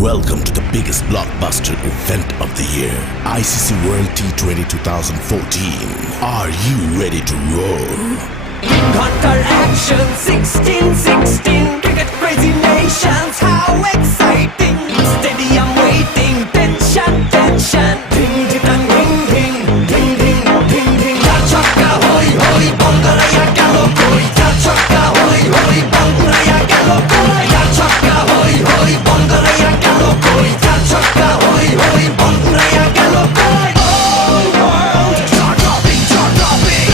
Welcome to the biggest blockbuster event of the year, ICC World T20 2014. Are you ready to roll? Hunter action 16-16 cricket crazy nations, how exciting! Stadium waiting, tension, tension. Ding ding dang, ding ding ding ding ding ding. Char chakka hoi hoi, Bangalaya gelo koi. Char chakka hoi hoi, Bangalaya gelo koi. Char chakka hoi hoi, Bangalaya gelo koi. Char chakka hoi hoi, Bangalaya gelo koi. Whole world jaw dropping, jaw dropping.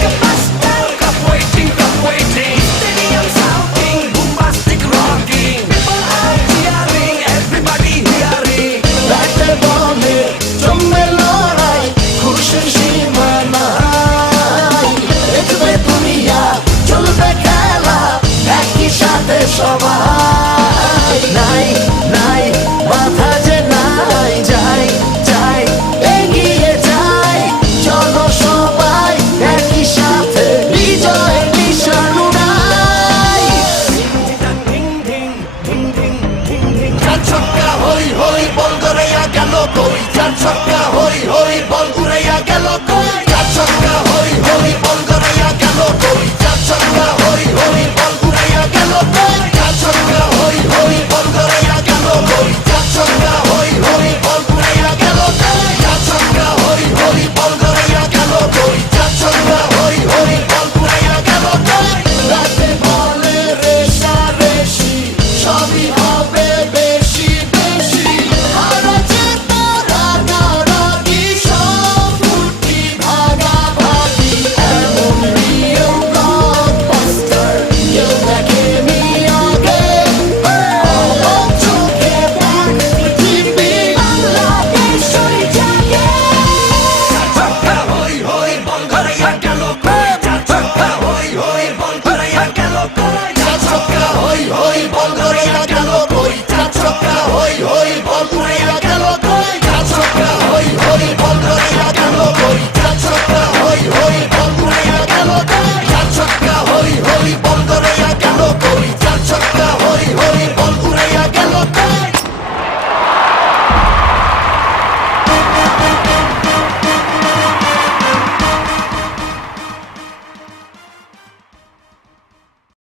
Blockbuster, cup waiting, cup waiting. Stadium shouting, bombastic rocking. People are cheering, everybody hearing. ব্যাটে বলে জমবে লড়াই, খুশির সীমা নাই। দেখবে দুনিয়া, চলবে খেলা, একই সাথে সবাই। নাই নাই মাথা যে নাই, যাই যাই এগিয়ে যাই। চলো সবাই একই সাথে, বিজয় নিশান উড়াই। Ding ding ding ding ding ding. চার ছক্কা হই হই, বল করে গেল কই।